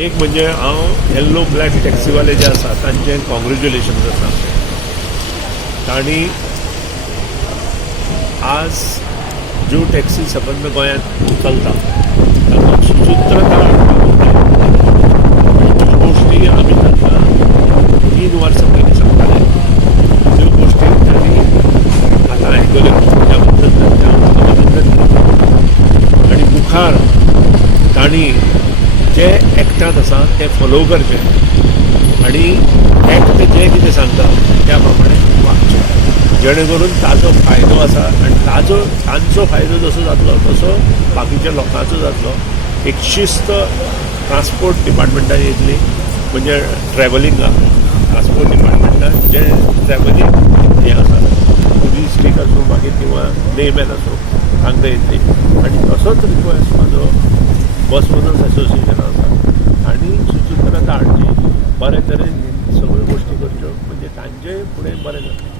एक म्हणजे हांव येल्लो ब्लॅक टॅक्सीवाले जे आसा तांचे कॉंग्रेच्युलेशन करता. तांणी आज ज्यो टॅक्सी सबंद गोंयांत चलता ताका सुसूत्रता गोष्टी आमी तांकां 3 वर्सां पयलीं सांगताले. त्यो गोष्टी तांणी आतां आयकल्यो, त्या बद्दल तांकां अभिनंदन करता. आनी मुखार तांणी जे एक्टांत आसा ते फॉलो करचें आनी एक्ट जे कितें सांगता त्या प्रमाणे वागचें, जेणे करून ताजो फायदो आसा आनी तांचो फायदो जसो जातलो तसो बाकीच्या लोकांचो जातलो. एक शिस्त ट्रान्सपोर्ट डिपार्टमेंटान येतली, म्हणजे ट्रॅव्हलिंगाक ट्रान्सपोर्ट डिपार्टमेंटान जे ट्रॅव्हलिंग हें आसा टुरिस्टीक आसूं मागीर किंवा लेमॅन आसूं तांकां येतली. आनी तसोच रिक्वेस्ट म्हाजो बस ओनर्स एसोसिएशन आसा आनी सुसूत्रता हाडची, बरे तरेन सगळ्यो गोश्टी करच्यो, म्हणजे तांचेय फुडें बरें जातलें.